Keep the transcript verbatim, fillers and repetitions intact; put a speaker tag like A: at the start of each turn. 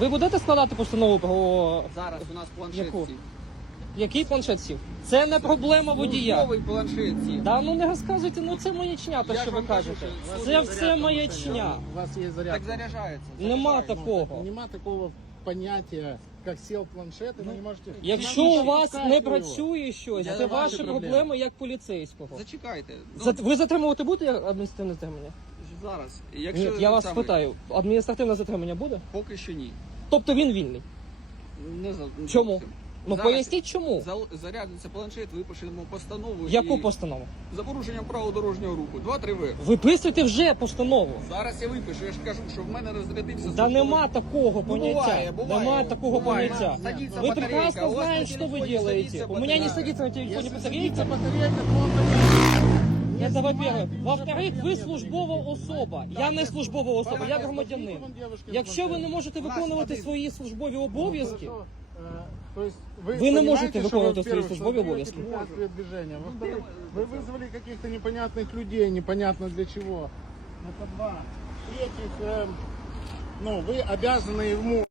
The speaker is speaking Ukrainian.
A: Ви будете складати постанову про...
B: Зараз у нас планшет
A: Яку?
B: сів.
A: Який планшет сів? Це не проблема водія.
B: Новий планшет сів.
A: Да, ну не розказуйте, ну це маячня, те,
B: Я
A: що
B: ж
A: ви
B: вам кажу,
A: кажете.
B: що
A: Це все маячня.
C: У вас есть зарядка.
B: Так заряджається.
A: Нема
B: заряджається.
A: такого.
C: Нема такого понятия, как сел планшет, и вы не можете...
A: Якщо у вас не працює щось,
B: Я
A: це
B: ваші
A: ваші
C: проблеми.
A: проблеми як поліцейського.
B: Зачекайте. Ну,
A: За- Ви затримувати будете адміністративне затримання?
B: Зараз.
A: Ні,
B: Якщо
A: я вас
B: саме-
A: питаю, адміністративне затримання буде?
B: Поки що ні.
A: Тобто він вільний?
B: Не за... не
A: Чому?
B: зовсім.
A: Ну
B: Зараз
A: поясніть чому.
B: зал- Зарядиться планшет, випишемо постанову.
A: Яку
B: і...
A: постанову?
B: За порушенням правил дорожнього руху. Два-три В.
A: Виписуйте вже постанову.
B: Зараз я випишу, я ж кажу, що в мене розрядився...
A: Да
B: службовий-
A: нема такого
B: Ну,
A: поняття.
B: буває, буває.
A: Нема такого
B: Буває.
A: поняття.
B: Садится
A: Вы
B: батарейка,
A: прекрасно
B: у вас на
A: знаете, что вы
B: телефоне
A: делаете.
B: садится
A: У меня не
B: батарейка.
A: садится на телефоне
C: Если
A: батарейка.
C: садится батарейка, то он не
A: Это во-первых.
C: снимает, и
A: Во-вторых,
C: уже
A: ви
C: проблем
A: службова
C: нет.
A: особа. Я не службова особа, я громадянин. Якщо ви не можете виконувати свої службові обов'язки,
C: Хорошо, э, то есть вы,
A: Вы не
C: понимаете,
A: можете
C: что
A: выполнять
C: вы,
A: свои
C: во-первых,
A: службовые
C: создаете
A: обовязки?
C: препятствие движения. Во-вторых, вы вызвали каких-то непонятных людей, непонятно для чего. Это два. В-третьих, э, ну, вы обязаны ему...